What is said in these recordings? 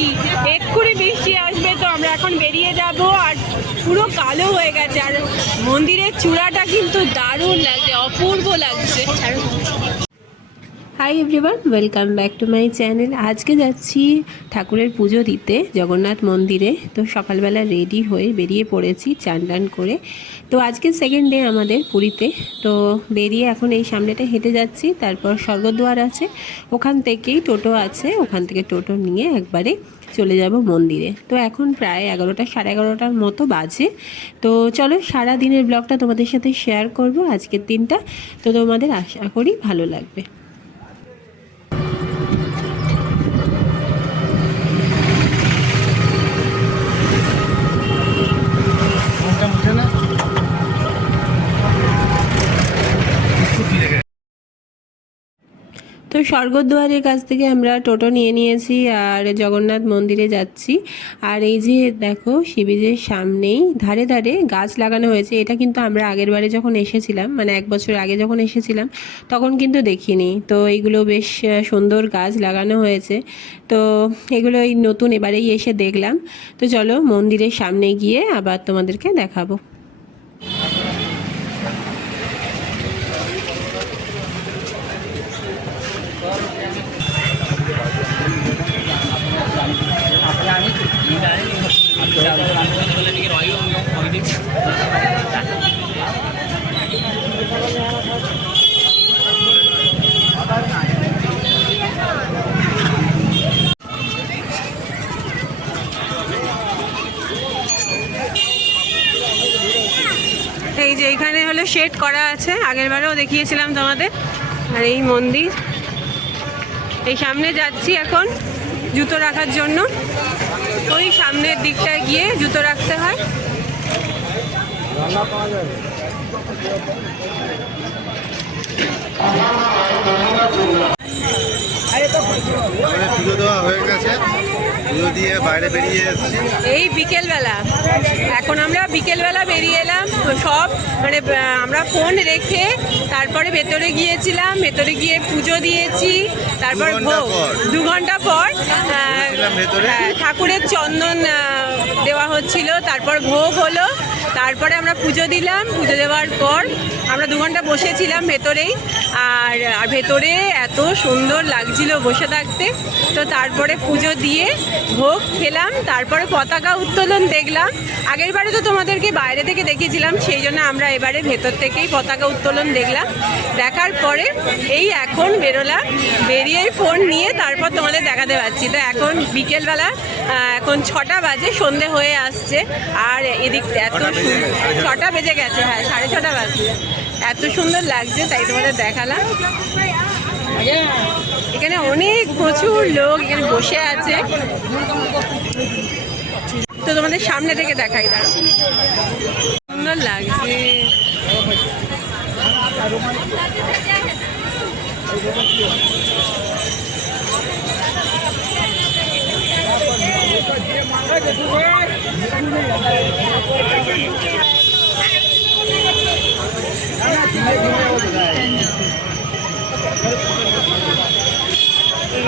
কি এক্ষুনি বৃষ্টি আসবে, তো আমরা এখন বেরিয়ে যাব। আর পুরো কালো হয়ে গেছে, আর মন্দিরের চূড়াটা কিন্তু দারুণ লাগছে, অপূর্ব লাগছে। Hi everyone, welcome back to my channel. আজকে যাচ্ছি ঠাকুরের পুজো দিতে জগন্নাথ মন্দিরে। তো সকালবেলা রেডি হয়ে বেরিয়ে পড়েছি চান টান করে। তো আজকে সেকেন্ড ডে আমাদের পুরীতে। তো বেরিয়ে এখন এই সামনেটা হেঁটে যাচ্ছি, তারপর স্বর্গদ্বার আছে, ওখান থেকেই টোটো আছে, ওখান থেকে টোটো নিয়ে একবারে চলে যাব মন্দিরে। তো এখন প্রায় 11টা সাড়ে 11টার মতো বাজে। তো চলো সারা দিনের ব্লগটা তোমাদের সাথে শেয়ার করব আজকের দিনটা। তো তোমাদের আশা করি ভালো লাগবে। তো স্বর্গদ্বারের কাছ থেকে আমরা টোটো নিয়ে নিয়েছি আর জগন্নাথ মন্দিরে যাচ্ছি। আর এই যে দেখো শিবিরের সামনেই ধারে ধারে গাছ লাগানো হয়েছে। এটা কিন্তু আমরা আগের বারে যখন এসেছিলাম, মানে 1 বছর আগে যখন এসেছিলাম, তখন কিন্তু দেখিনি। তো এইগুলো বেশ সুন্দর গাছ লাগানো হয়েছে। তো এগুলো এই নতুন এবারেই এসে দেখলাম। তো চলো মন্দিরের সামনে গিয়ে আবার তোমাদেরকে দেখাবো। এই যে এখানে হলো শেড করা আছে, আগের বারেও দেখিয়েছিলাম তোমাদের। আর এই মন্দির, এই সামনে যাচ্ছি এখন জুতো রাখার জন্য। ওই সামনের দিকটায় গিয়ে জুতো রাখতে হয়। পুজো দেওয়া হয়ে গেছে, পুজো দিয়ে বাইরে বেরিয়ে এসেছি এই বিকেলবেলা। এখন আমরা বিকেলবেলা বেরিয়ে এলাম সব, মানে আমরা ফোন রেখে তারপরে ভেতরে গিয়েছিলাম, ভেতরে গিয়ে পুজো দিয়েছি। তারপর ভোগ 2 ঘন্টা পর ঠাকুরের চন্দন দেওয়া হচ্ছিল, তারপর ভোগ হলো, তারপরে আমরা পুজো দিলাম। পুজো দেওয়ার পর আমরা 2 ঘন্টা বসেছিলাম ভেতরেই। আর ভেতরে এত সুন্দর লাগছিল বসে থাকতে। তো তারপরে পুজো দিয়ে ভোগ খেলাম, তারপরে পতাকা উত্তোলন দেখলাম। আগের বারে তো তোমাদেরকে বাইরে থেকে দেখিয়েছিলাম, সেই জন্য আমরা এবারে ভেতর থেকেই পতাকা উত্তোলন দেখলাম। দেখার পরে এই এখন বেরোলাম, বেরিয়েই ফোন নিয়ে তারপর তোমাদের দেখাতে পারছি। তো এখন বিকেলবেলা, এখন 6টা বাজে, সন্ধে হয়ে আসছে। আর এদিক এত 6টা বেজে গেছে, হ্যাঁ 6:30 বাজে। এত সুন্দর লাগছে তাই তোমাদের দেখালাম। এখানে অনেক প্রচুর লোক এখানে বসে আছে। তো তোমাদের সামনে থেকে দেখাই, দাঁড়ো, সুন্দর লাগছে।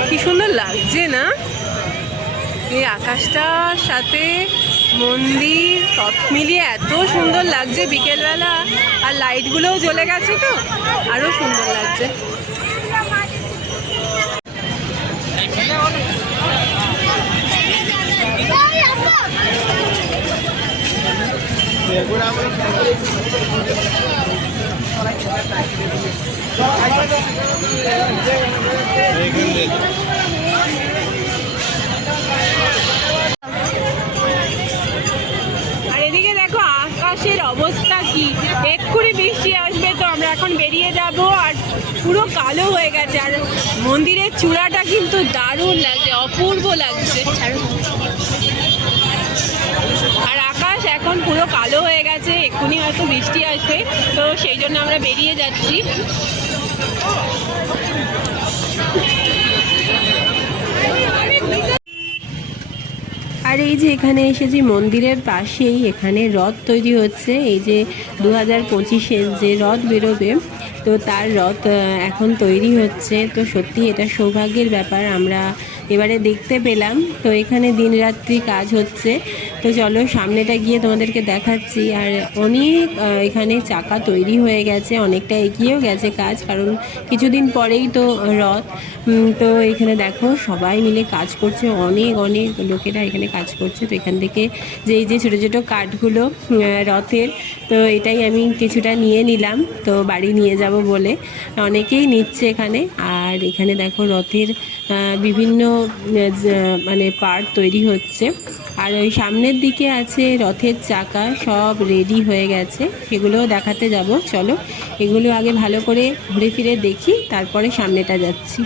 কি সুন্দর লাগছে না, এই আকাশটার সাথে মন্দির সব মিলিয়ে এত সুন্দর লাগছে বিকেলবেলা। আর লাইটগুলোও জ্বলে গেছে, তো আরো সুন্দর লাগছে। আর এদিকে দেখো আকাশের অবস্থা কি, এক্ষুনি বৃষ্টি আসবে। তো আমরা এখন বেরিয়ে যাব। আর পুরো কালো হয়ে গেছে, আর মন্দিরের চূড়াটা কিন্তু দারুণ লাগছে, অপূর্ব লাগছে। আর আকাশ এখন পুরো কালো হয়ে গেছে, এক্ষুনি হয়তো বৃষ্টি আসবে। তো সেই জন্য আমরা বেরিয়ে যাচ্ছি। আর এই যে এখানে এসেছি মন্দিরের পাশেই, এখানে রথ তৈরি হচ্ছে। এই যে 2025-এর যে রথ বেরোবে, তো তার রথ এখন তৈরি হচ্ছে। তো সত্যি এটা সৌভাগ্যের ব্যাপার, আমরা এবারে দেখতে পেলাম। তো এখানে দিনরাত্রি কাজ হচ্ছে। তো চলো সামনেটা গিয়ে তোমাদেরকে দেখাচ্ছি। আর অনেক এখানে চাকা তৈরি হয়ে গেছে, অনেকটা এগিয়েও গেছে কাজ, কারণ কিছুদিন পরেই তো রথ। তো এখানে দেখো সবাই মিলে কাজ করছে, অনেক অনেক লোকেরা এখানে কাজ করছে। তো এখান থেকে যে এই যে ছোটো ছোটো কাঠগুলো রথের, তো এটাই আমি কিছুটা নিয়ে নিলাম, তো বাড়ি নিয়ে যাব বলে। অনেকেই নিচ্ছে এখানে। আর এখানে দেখো রথের বিভিন্ন মানে পার্ট তৈরি হচ্ছে। আর ওই সামনের দিকে আছে রথের চাকা, সব রেডি হয়ে গেছে, সেগুলোও দেখাতে যাব। চলো এগুলো আগে ভালো করে ঘুরে ফিরে দেখি, তারপরে সামনেটা যাচ্ছি।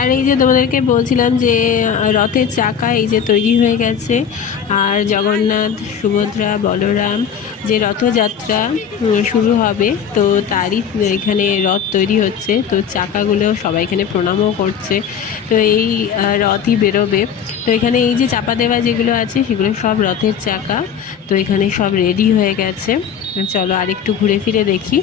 আর এই যে তোমাদেরকে বলছিলাম যে রথের চাকা এই যে তৈরি হয়ে গেছে। আর জগন্নাথ, সুভদ্রা, বলরাম যে রথযাত্রা শুরু হবে, তো তারই এখানে রথ তৈরি হচ্ছে। তো চাকাগুলো সবাই এখানে প্রণামও করছে। তো এই রথই বেরোবে। তো এখানে এই যে চাপা দেওয়া যেগুলো আছে সেগুলো সব রথের চাকা। তো এখানে সব রেডি হয়ে গেছে। চলো আরেকটু ঘুরে ফিরে দেখি।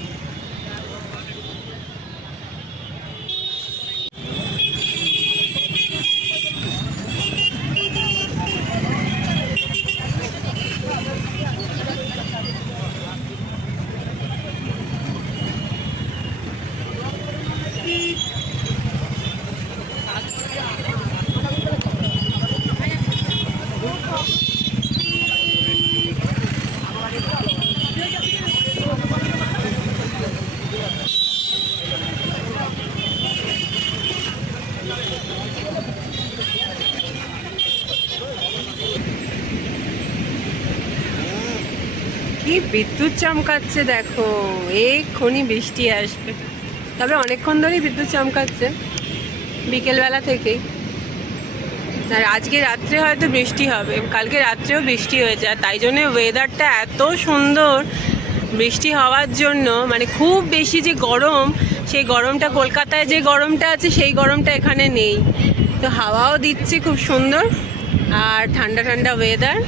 কি বিদ্যুৎ চমকাচ্ছে দেখো, এক্ষুনি বৃষ্টি আসবে। তবে অনেকক্ষণ ধরেই বিদ্যুৎ চমকাচ্ছে, বিকেলবেলা থেকেই। আর আজকে রাত্রে হয়তো বৃষ্টি হবে, কালকে রাত্রেও বৃষ্টি হয়েছে। আর তাই জন্য ওয়েদারটা এত সুন্দর বৃষ্টি হওয়ার জন্য। মানে খুব বেশি যে গরম, সেই গরমটা কলকাতায় যে গরমটা আছে সেই গরমটা এখানে নেই। তো হাওয়াও দিচ্ছে খুব সুন্দর, আর ঠান্ডা ঠান্ডা ওয়েদার।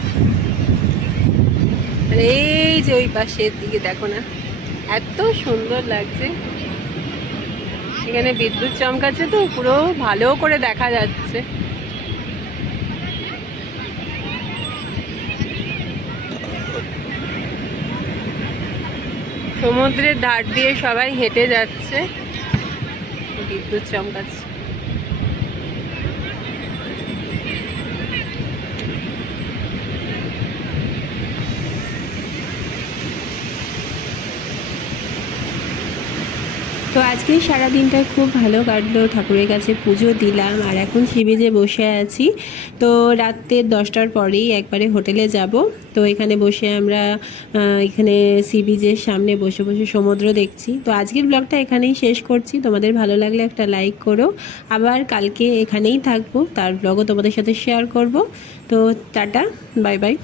এই যে ওই পাশের দিকে দেখো না, এত সুন্দর লাগছে। এখানে বিদ্যুৎ চমকাচ্ছে তো পুরো ভালো করে দেখা যাচ্ছে। সমুদ্রের ধার দিয়ে সবাই হেঁটে যাচ্ছে, বিদ্যুৎ চমকাচ্ছে। তো আজকে সারা দিনটা খুব ভালো কাটলো, ঠাকুরের কাছে পুজো দিলাম। আর এখন সি বিচে বসে আছি। তো রাত্রে 10টার পরেই একবারে হোটেলে যাব। তো এখানে বসে আমরা এখানে সি বিচের সামনে বসে বসে সমুদ্র দেখছি। তো আজকের ব্লগটা এখানেই শেষ করছি। তোমাদের ভালো লাগলে একটা লাইক করো। আবার কালকে এখানেই থাকবো, তার ব্লগও তোমাদের সাথে শেয়ার করব। তো টাটা, বাই বাই।